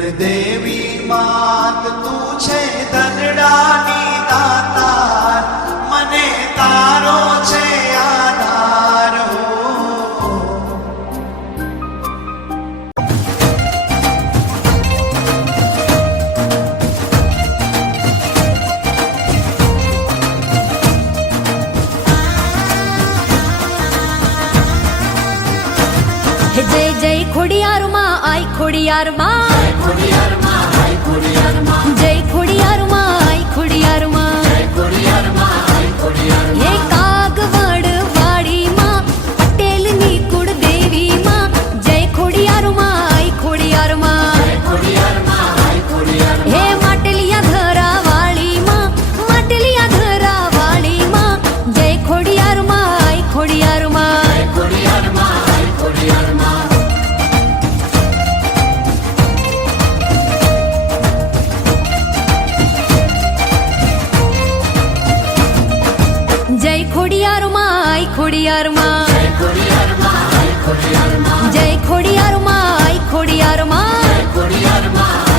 કુળદેવી માત તું છે ધનડાની દાતાર, મને તારો છે આધાર હો. જય જય ખોડિયાર માં આઈ ખોડિયાર માં, જય ખોડિયાર માં આઈ ખોડિયાર માં, જય ખોડિયાર માં આઈ ખોડિયાર માં, જય ખોડિયાર માં આઈ ખોડિયાર માં. હે કાગવડ વાડી માં પટેલ ની કુળદેવી માં, જય ખોડિયાર માં આઈ ખોડિયાર માં, જય ખોડિયાર માં આઈ ખોડિયાર માં. હે માટલિયા ધરા વાળી માં, માટલિયા ધરા વાળી માં, જય ખોડિયાર માં આઈ ખોડિયાર માં, જય ખોડિયાર માં આઈ ખોડિયાર માં. જય ખોડિયાર માં આઈ ખોડિયાર માં, જય ખોડિયાર માં આઈ ખોડિયાર માં, જય ખોડિયાર માં આઈ ખોડિયાર માં, જય ખોડિયાર માં.